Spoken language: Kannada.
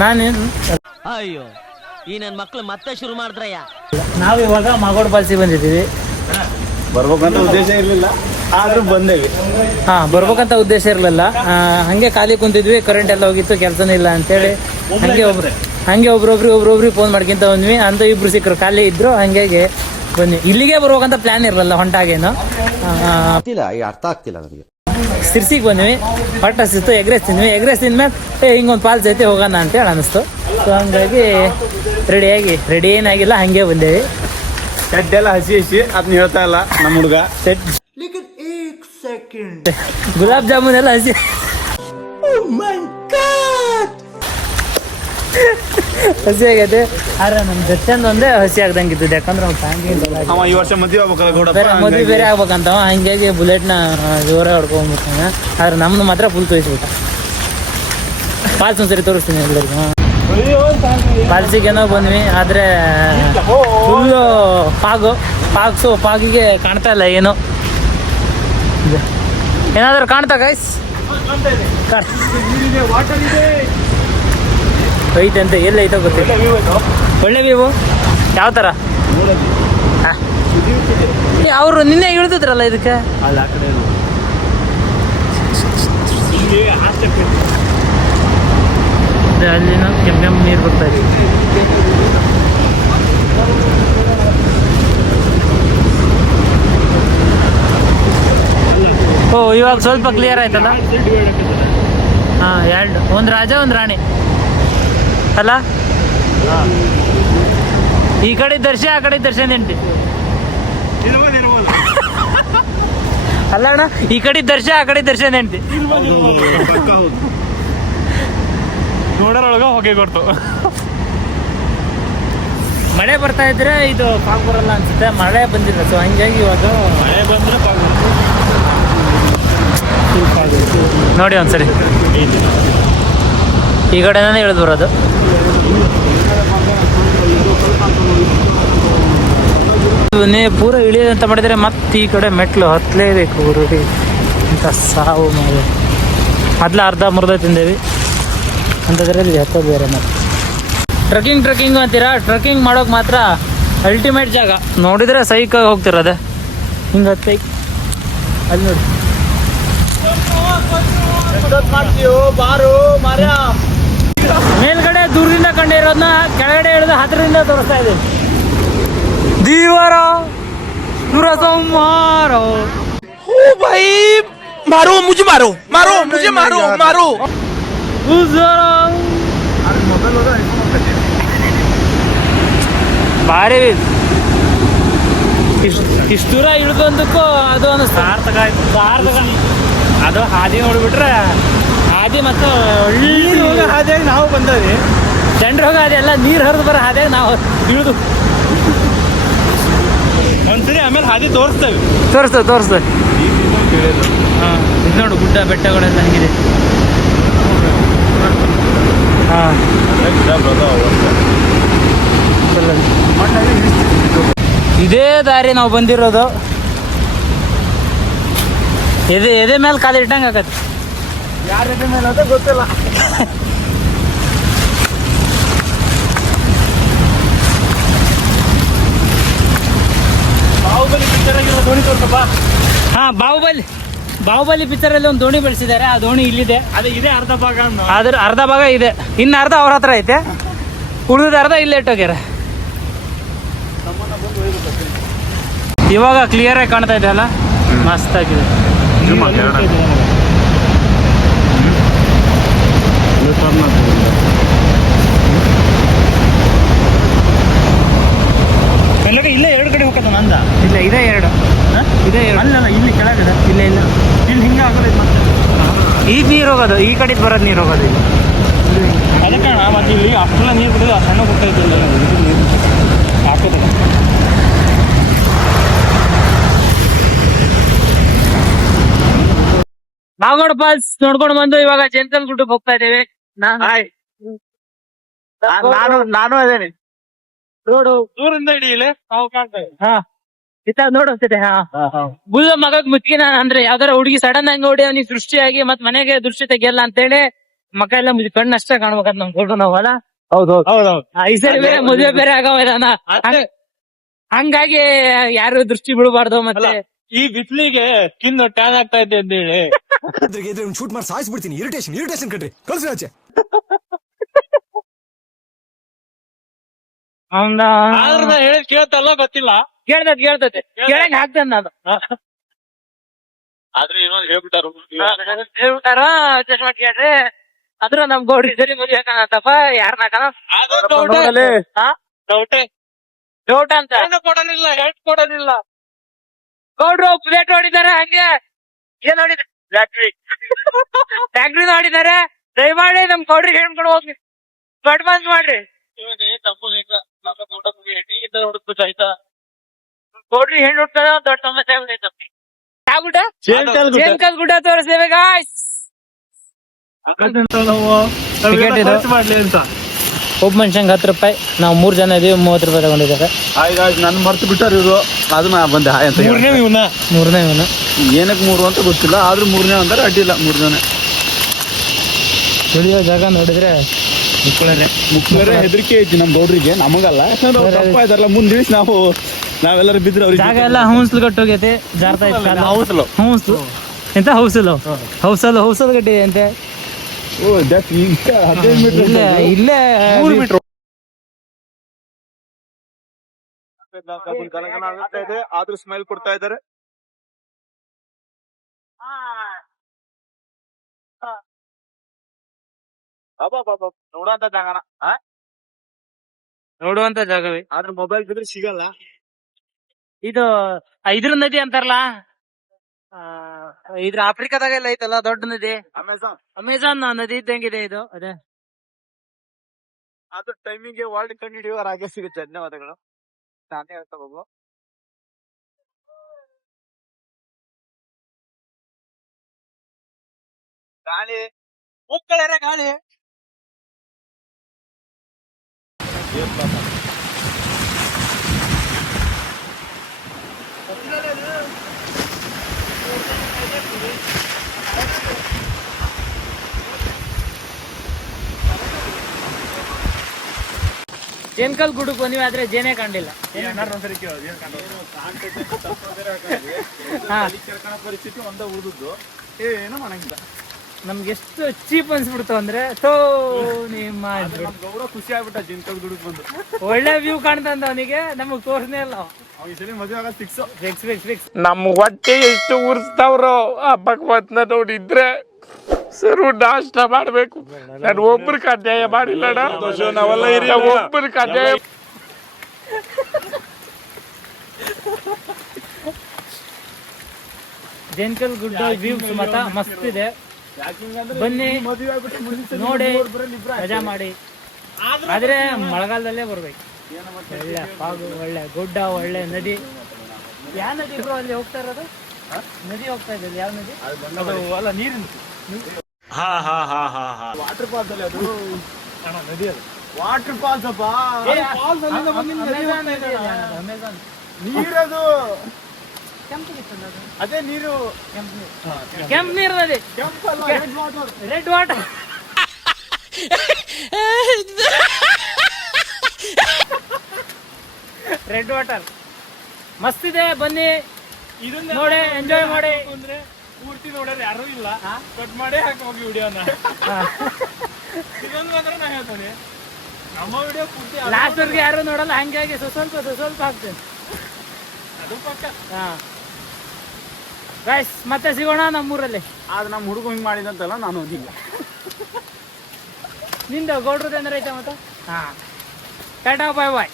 ನಾನೇನು ಅಯ್ಯೋ ಈ ನನ್ ಮಕ್ಳು ಮತ್ತೆ ಶುರು ಮಾಡಿದ್ರಯ್ಯ. ನಾವಿವಾಗ ಮಾಗೋಡ್ ಫಾಲ್ಸಿಗೆ ಬಂದಿದ್ದೀವಿ. ಬರ್ಬೇಕಂತ ಉದ್ದೇಶ ಇರ್ಲಿಲ್ಲ, ಆದ್ರೂ ಬಂದೇವಿ. ಬರ್ಬೇಕಂತ ಉದ್ದೇಶ ಇರ್ಲಿಲ್ಲ, ಹಂಗೆ ಖಾಲಿ ಕುಂತಿದ್ವಿ, ಕರೆಂಟ್ ಎಲ್ಲ ಹೋಗಿತ್ತು, ಕೆಲಸನೇ ಇಲ್ಲ ಅಂತೇಳಿ ಹಂಗೆ ಒಬ್ರೊಬ್ರಿಗೆ ಫೋನ್ ಮಾಡ್ಕೊಂತ ಬಂದ್ವಿ. ಅಂತ ಇಬ್ರು ಸಿಕ್ಕರು, ಖಾಲಿ ಇದ್ರು, ಹಂಗಾಗಿ ಬನ್ನಿ. ಇಲ್ಲಿಗೆ ಬರ್ಬೇಕಂತ ಪ್ಲಾನ್ ಇರಲಿಲ್ಲ, ಹೊಂಟಾಗೇನು ಅರ್ಥ ಆಗ್ತಿಲ್ಲ ನನಗೆ. ಸಿರ್ಸಿಗೆ ಬಂದ್ವಿ, ಹೊಟ್ಟ ಸಿಕ್ತು, ಎಗ್ರೆಸ್ ತಿಂದ್ವಿ. ಎಗ್ರೆಸ್ ತಿಂದ್ಮೇಲೆ ಹಿಂಗೊಂದು ಫಾಲ್ಸ್ ಐತಿ ಹೋಗೋಣ ಅಂತೇಳಿ ಅನಿಸ್ತು. ಸೊ ಹಂಗಾಗಿ ರೆಡಿ ಏನಾಗಿಲ್ಲ, ಹಂಗೆ ಬಂದೇವಿ. ಸೆಡ್ ಎಲ್ಲ ಹಸಿ ಅದನ್ನ ಹೇಳ್ತಾ ಇಲ್ಲ ನಮ್ಮ ಹುಡುಗ. ಗುಲಾಬ್ ಜಾಮೂನ್ ಎಲ್ಲ ಹಸಿ, ಹಸಿ ಆಗೈತೆ. ಆದ್ರೆ ನಮ್ ದರ್ಶನ್ ಒಂದೇ ಹಸಿ ಆಗ್ದಂಗಿತ್ತು, ಯಾಕಂದ್ರೆ ಈ ವರ್ಷ ಮದ್ವೆ ಬೇರೆ ಆಗ್ಬೇಕಂತವ, ಹಂಗಾಗಿ ಬುಲೆಟ್ನ ಜೋರ ಹೊಡ್ಕೊಂಡ್ಬಿಡ್ತಾನೆ. ಆದ್ರೆ ನಮ್ದು ಮಾತ್ರ ಫುಲ್ ತೋರಿಸ್ಬಿಟ್ಟ. ಫಾಲ್ಸ್ ಒಂದ್ಸರಿ ತೋರಿಸ್ತೀನಿ ಎಲ್ಲರಿಗೂ. ಫಾಲ್ಸಿಗೇನೋ ಬಂದ್ವಿ, ಆದ್ರೆ ಫುಲ್ಲು ಪಾಗಿಗೆ ಕಾಣ್ತಾ ಇಲ್ಲ ಏನು. ಏನಾದ್ರು ಕಾಣ್ತಾ ಗೈಸ್? ಐತೆ ಅಂತ, ಎಲ್ಲ ಐತೋ ಗೊತ್ತಿಲ್ಲ. ಒಳ್ಳೆ ವ್ಯೂ. ಯಾವ ಥರ? ಅವರು ನಿನ್ನೆ ಇಳಿದಿದ್ರಲ್ಲ ಇದಕ್ಕೆ. ಅಲ್ಲಿನ ಕೆಂಪು ನೀರು ಬರ್ತಾ ಇದೆ. ಓ, ಇವಾಗ ಸ್ವಲ್ಪ ಕ್ಲಿಯರ್ ಆಯ್ತಲ್ಲ. ಎರಡು, ಒಂದು ರಾಜ ಒಂದು ರಾಣಿ ಅಲ್ಲ. ಈ ಕಡೆ ದರ್ಶನ, ಆ ಕಡೆ ದರ್ಶನ ಎಂಟಿ ಅಲ್ಲ ಅಣ್ಣ, ಈ ಕಡೆ ದರ್ಶನ, ಆ ಕಡೆ ದರ್ಶನ ಎಂಟಿ ನೋಡೋರೊಳಗ ಹೊಗೆ ಕೊಡ್ತು. ಮಳೆ ಬರ್ತಾ ಇದ್ರೆ ಇದು ಪಾಕ್ ಬರಲ್ಲ ಅನ್ಸುತ್ತೆ. ಮಳೆ ಬಂದಿಲ್ಲ, ಸೊ ಹಂಗಾಗಿ ಇವಾಗ ಮಳೆ ಬಂದ್ರೆ ನೋಡಿ ಒಂದ್ಸರಿ ಈ ಕಡೆನೇ ಇಳಿದು ಬರೋದು. ಪೂರ ಇಳಿಯೋದಂತ ಮಾಡಿದರೆ ಮತ್ತೆ ಈ ಕಡೆ ಮೆಟ್ಲು ಹತ್ತಲೇಬೇಕು ಊರಿಗೆ ಅಂತ ಸಾವು ಮಾಡಿ. ಮೊದಲು ಅರ್ಧ ಮುರ್ಧ ತಿಂದೇವಿ ಅಂಥದ್ರಲ್ಲಿ ಹತ್ತೋದು ಬೇರೆ. ಮತ್ತೆ ಟ್ರೆಕ್ಕಿಂಗ್ ಅಂತೀರಾ, ಟ್ರೆಕ್ಕಿಂಗ್ ಮಾಡೋಕೆ ಮಾತ್ರ ಅಲ್ಟಿಮೇಟ್ ಜಾಗ. ನೋಡಿದರೆ ಸೈಕಾಗಿ ಹೋಗ್ತಿರೋದೆ ಹಿಂಗೆ ಹತ್ತೈ. ಅಲ್ಲಿ ನೋಡಿ ಮೇಲ್ಗಡೆ ದೂರದಿಂದ ಕಂಡಿರೋದನ್ನ ಕೆಳಗಡೆ ಇಳಿದು ಹತ್ತಿರದಿಂದ ತೋರಿಸ್ತಾ ಇದೆ. ದೀವಾರ ಸುರಸಂಹಾರ. मारो मुझे मारो मारो मुझे मारो मारो ಭಾರಿ ಇಷ್ಟು ದೂರ ಇಳ್ಕೊಂಡಕ್ಕೂ ಅದು ಒಂದು ಸಾರ್ಥಕ ಆಯ್ತು. ಅದು ಹಾದಿ ನೋಡ್ಬಿಟ್ರೆ ಹಾದಿ ಮತ್ತು ಒಳ್ಳೆ ಹೋಗೋ ಹಾದಿಯಾಗಿ ನಾವು ಬಂದವಿ. ಜನರು ಹೋಗೋ ಹಾದಿ ಎಲ್ಲ ನೀರು ಹರಿದು ಬರೋ ಹಾದಿಯಾಗಿ ನಾವು ಇಳಿದು ಒಂದ್ಸರಿ ಆಮೇಲೆ ಹಾದಿ ತೋರಿಸ್ತೇವೆ. ಹಾಂ, ಇದು ನೋಡು ಗುಡ್ಡ ಬೆಟ್ಟಗಳೆಲ್ಲ ಹಂಗಿದೆ. ಹಾಂ, ಇದೇ ದಾರಿ ನಾವು ಬಂದಿರೋದು. ಎದೆ ಮೇಲೆ ಕಾಲು ಇಟ್ಟಂಗೆ ಆಗತ್ತೆ. ಯಾರ ಎದೆ ಮೇಲೆ ಅಂತ ಗೊತ್ತಿಲ್ಲ. ಬಾಹುಬಲಿ ಪಿಕ್ಚರ್ ಆಗಿರೋ ದೋಣಿ ತೋರ್ಸಪ್ಪ. ಹಾಂ, ಬಾಹುಬಲಿ ಪಿಕ್ಚರಲ್ಲಿ ಒಂದು ದೋಣಿ ಬೆಳೆಸಿದ್ದಾರೆ. ಆ ದೋಣಿ ಇಲ್ಲಿದೆ. ಅದೇ ಇದೆ ಅರ್ಧ ಭಾಗ. ಅದ್ರ ಅರ್ಧ ಭಾಗ ಇದೆ, ಇನ್ನು ಅರ್ಧ ಅವ್ರ ಹತ್ರ ಐತೆ, ಉಳಿದ ಅರ್ಧ ಇಲ್ಲೇ ಇಟ್ಟೋಗ್ಯಾರ. ಇವಾಗ ಕ್ಲಿಯರ್ ಆಗಿ ಕಾಣ್ತಾ ಇದೆ ಅಲ್ಲ, ಮಸ್ತ್ ಆಗಿದೆ. ಇಲ್ಲೇ ಎರಡು ಕಡೆ ಹೋಗ್ತದ ನಂದ. ಇಲ್ಲ, ಇದೇ ಎರಡು. ಅಲ್ಲ, ಇಲ್ಲಿ ಕೆಳಗಡೆ ಇಲ್ಲ ಇಲ್ಲಿ ಹಿಂಗೆ ಆಗೋದು. ಈ ನೀರು ಹೋಗೋದು, ಈ ಕಡೆ ಬರೋದು ನೀರು ಹೋಗೋದು. ಅದಕ್ಕೆ ಮತ್ತೆ ಇಲ್ಲಿ ಅಷ್ಟೆಲ್ಲ ನೀರು ಬಿಡೋದು, ಸಣ್ಣ ಗೊತ್ತಾಯ್ತಿಲ್ಲ ಹಾಕೋದು. ಮಾಗೋಡ್ ಫಾಲ್ಸ್ ನೋಡ್ಕೊಂಡು ಬಂದು ಇವಾಗ ಜೆಂತಲ್ ಗುಡ್ಡಕ್ಕೆ ಹೋಗ್ತಾ ಇದ್ದೇವೆ. ನಾನು ಅದೇನೆ. ನೋಡು, ದೂರಿಂದ ಹಿಡಿಯಲೆ ನಾವು ಕಾಣ್ತೇವೆ. ನೋಡು ಅನ್ಸುತ್ತೆ. ಬುಲ್ಲ ಮಗಗ್ ಮುಚ್ಚಿನ ಅಂದ್ರೆ ಯಾವ್ದಾರ ಹುಡುಗಿ ಸಡನ್ ಆಗಿ ನೋಡಿ ಅವನಿಗೆ ಸೃಷ್ಟಿಯಾಗಿ ಮತ್ ಮನೆಗೆ ದೃಷ್ಟಿ ತೆಗಿಯಲ್ಲ ಅಂತೇಳಿ ಮಕ್ಕ ಎಲ್ಲ ಕಣ್ಣು ಅಷ್ಟೇ ಕಾಣ್ಬೇಕಂತ ನಮ್ ಫೋಟೋ ನಾವಲ್ಲ. ಹೌದೌದು. ಈ ಸರಿ ಬೇರೆ ಮದುವೆ ಬೇರೆ ಆಗವದಾನ, ಹಂಗಾಗಿ ಯಾರು ದೃಷ್ಟಿ ಬಿಡಬಾರ್ದು. ಮತ್ತೆ ಈ ಬಿಸಿಲಿಗೆ ಸ್ಕಿನ್ ಟ್ಯಾನ್ ಆಗ್ತಾ ಇದೆ ಅಂತ ಹೇಳಿ ಶೂಟ್ ಮಾಡಿ ಸಾಯಿಸ್ಬಿಡ್ತೀನಿ. ಇರಿಟೇಷನ್ ಕಟ್ರಿ, ಕಳ್ಸಿ ಆಚೆ. ಅವನ ಆದ್ರೆ ಹೇಳಿ ಕೇಳ್ತಲ್ಲ ಗೊತ್ತಿಲ್ಲ. ಕೇಳ್ತೈತೆ ಕೇಳಂಗ್ ಹಾಕ್ತೇನೆ ನಾನು. ಆದ್ರೆ ಇನ್ನೊಂದು ಹೇಳ್ಬಿಟ್ಟಾರು ಹೇಳ್ಬಿಟ್ಟಾರ ಚಶ್ಮಾ ಕೇಳ್ರಿ ಅದ್ರ ನಮ್ ಗೌಡ್ರಿ ಸರಿ ಮದ್ವೆ ಹಾಕಣತ್ತಪ್ಪ. ಯಾರನ್ನ ಹಾಕಣ ಡೌಟ್ ಅಂತ ಕೊಡಲಿಲ್ಲ, ಹೆಡ್ ಕೊಡಲಿಲ್ಲ. ಗೌಡ್ರು ಪ್ಲೇಟ್ ಹೊಡಿದಾರೆ. ಹಂಗೆ ಏನ್ ಹೊಡಿದ ಟ್ಯಾಕ್ಟ್ರಿ ಹೊಡಿದಾರೆ. ದಯಮಾಡಿ ನಮ್ ಗೌಡ್ರಿಗೆ ಹೇಳ್ಕೊಂಡು ಹೋಗಿ ಅಡ್ವಾನ್ಸ್ ಮಾಡ್ರಿ. ಆಯ್ತಾ ಗೌಡ್ರಿ ಹೆಣ್ಣು ಹುಡ್ತದ ದೊಡ್ಡ ಸಮಸ್ಯೆ ಆಗ್ಬಿಟ್ಟೈತೆ. ಆಗ್ಬಿಟ್ಟ ಜೇನ್ ಕಲ್ ಗುಡ್ಡ ತೋರಿಸ್ತೇವೆ ಗಾಯ್ಸ್. ಟಿಕೆಟ್ ಇದು ಮಾಡ್ಲಿ ಅಂತ ಒಬ್ಬ ಮನುಷ್ಯಂಗೆ 10 ರೂಪಾಯಿ. ನಾವು 3 ಜನ ಇದೀವಿ, 30 ರೂಪಾಯಿ ತಗೊಂಡಿದ್ದಾರೆ. ನನ್ ಮರ್ತು ಬಿಟ್ಟಾರ ಇವರು. ಅದನ್ನ ಬಂದೆ ಹಾಯ್ ಅಂತ. ಮೂರನೇ ಇವನ ಏನಕ್ಕೆ 3 ಅಂತ ಗೊತ್ತಿಲ್ಲ, ಆದ್ರೂ 3ನೇ ಅಂದ್ರೆ ಅಡ್ಡಿಲ್ಲ. 3 ಜನ ಉಳಿಯೋ ಜಾಗ ನೋಡಿದ್ರೆ ಮುಖ್ಯರೇ ಹೆದರಿಕೆ ಐತಿ ನಮ್ ಗೌಡ್ರಿಗೆ, ನಮಗಲ್ಲ. ಯಾಕಂದ್ರೆ ಅವ್ರು ತಪ್ಪ ಇದಾರಲ್ಲ, ಮುಂದ್ ದಿವ್ಸ ನಾವೆಲ್ಲರೂ ಬಿದ್ರೆ ಅವ್ರಿಗೆ ಜಾಗ ಎಲ್ಲ ಹೌಸ್ಲು ಕಟ್ಟೋಗೈತೆ. ಜಾರ್ತಾ ಇತ್ತು ಹೌಸ್ಲು ಎಂತ ಹೌಸಲ್ ಗಡ್ಡಿ ಅಂತೆ. ಇಲ್ಲೇ ಆದ್ರೂ ಸ್ಮೈಲ್ ಕೊಡ್ತಾ ಇದಾರೆ. ನೋಡುವಂತ ಜಾಗವೇ, ಆದ್ರೆ ಮೊಬೈಲ್ ಬಿದ್ರೆ ಸಿಗಲ್ಲ. ಇದು ಇದ್ರ ನದಿ ಅಂತಾರಲ್ಲ, ಇದ್ರ ಆಫ್ರಿಕಾದಾಗೆಲ್ಲ ಐತಲ್ಲ ದೊಡ್ಡ ನದಿ, ಅಮೆಜಾನ್ ನದಿ ಇದ್ದಂಗಿದೆ ಇದು. ಅದೇ ಅದು ಟೈಮಿಂಗ್ ವರ್ಲ್ಡ್ ಕಂಡು ಹಿಡಿಯುವ ಹಾಗೆ ಸಿಗುತ್ತೆ. ಧನ್ಯವಾದಗಳು. ನಾನೇ ಹೇಳ್ತಾ ಹೋಗು. ಗಾಳಿ ಮುಕ್ಕಳರೆ ಗಾಳಿ. ಜೇನ್ಕಲ್ ಗುಡ್ಡಕ್ಕೆ ಬಂದಿವಿ, ಆದ್ರೆ ಜೇನೇ ಕಂಡಿಲ್ಲ. ಪರಿಸ್ಥಿತಿ ಒಂದ ಉಳಿದದ್ದು ಏನೋ ಮಾಡಂಗಿಲ್ಲ. ನಮ್ಗೆ ಎಷ್ಟು ಚೀಪ್ ಅನ್ಸ್ಬಿಡ್ತು ಅಂದ್ರೆ ನಿಮ್ಮ ಗೌರವ ಖುಷಿ ಆಗ್ಬಿಟ್ಟ ಜೇನ್ಕಲ್ ಗುಡಕ್ ಬಂದು. ಒಳ್ಳೆ ವ್ಯೂ ಕಾಣ್ತಂತ ಅವನಿಗೆ, ನಮಗ್ ತೋರ್ಸನೇ ಇಲ್ಲ. ಈ ಸಲ ಮದುವೆ ಆಗ ಫಿಕ್ಸ್. ನಮ್ ಹೊಟ್ಟೆ ಎಷ್ಟು ಉರ್ಸ್ತಾವ್ರೋ ಆ ಭಗವತ್ನ ನೋಡಿದ್ರೆ ಸರು ನಾಷ್ಟ ಮಾಡ್ಬೇಕು. ನಾನು ಒಬ್ರಿಗೆ ಅನ್ಯಾಯ ಮಾಡಿಲ್ಲಣ್ಣ, ನಾವೆಲ್ಲ ಒಬ್ರಿಗೆ ಅನ್ಯಾಯ. ಜೇನ್ಕಲ್ ಗುಡ್ಡ ವ್ಯೂ ಮತ ಮಸ್ತ್ ಇದೆ. ಬನ್ನಿ ನೋಡಿ ಮಜಾ ಮಾಡಿ. ಆದ್ರೆ ಮಳೆಗಾಲದಲ್ಲೇ ಬರ್ಬೇಕು. ಒಳ್ಳೆ ಪಾಗು, ಒಳ್ಳೆ ಗುಡ್ಡ, ಒಳ್ಳೆ ನದಿ. ಯಾವ ನದಿ ಬ್ರೋ ಅಲ್ಲಿ ಹೋಗ್ತಾ ಇರೋದು? ನದಿ ಹೋಗ್ತಾ ಇದ್ದದ್ದು ಯಾವ ನದಿ? ಅಲ್ಲ ನೀರಿನ ವಾಟರ್ ಫಾಲ್ಸ್ ಅಲ್ಲಿ. ಅದು ನದಿ, ಅದು ವಾಟರ್ ಫಾಲ್ಸ್ ಅಪ್ಪ. ಅಮೆಜಾನ್ ನೀರದು ಅದೇ ನೀರು. ಕೆಂಪು ನೀರು ನದಿ, ರೆಡ್ ವಾಟರ್. ರೆಡ್ ವಾಟರ್ ಮಸ್ತ್ ಇದೆ. ಬನ್ನಿ ಇದನ್ನ ನೋಡಿ, ಎಂಜಾಯ್ ಮಾಡಿ. ಅಂದ್ರೆ ಪೂರ್ತಿ ನೋಡೋರು ಯಾರು ಇಲ್ಲ, ಕಟ್ ಮಾಡೇ ಹಾಕಿ ಹೋಗಿ ವಿಡಿಯೋನ. ಇದೊಂದು ಮಾತ್ರ ನಾ ಹೇಳ್ತೇನೆ, ನಮ್ಮ ವಿಡಿಯೋ ಪೂರ್ತಿ ಲಾಸ್ಟ್ ವರ್ಗೆ ಯಾರು ನೋಡಲ್ಲ, ಹಂಗಾಗಿ ಸ್ವಲ್ಪ ಹಾಕ್ತೇನೆ. ಅದು ಪಕ್ಕ. ಗೈಸ್ ಮತ್ತೆ ಸಿಗೋಣ ನಮ್ಮೂರಲ್ಲಿ. ಆದ್ರೆ ನಮ್ಮ ಹುಡುಗ ಹಿಂಗ್ ಮಾಡಿದಂತಲ್ಲ, ನಾನು ಓದಿಲ್ಲ. ನಿಂದು ಗೌಡ್ರದ್ದು ಏನಾರ ಐತೆ ಮತ್ತೆ. ಟಾಟಾ ಬಾಯ್ ಬಾಯ್.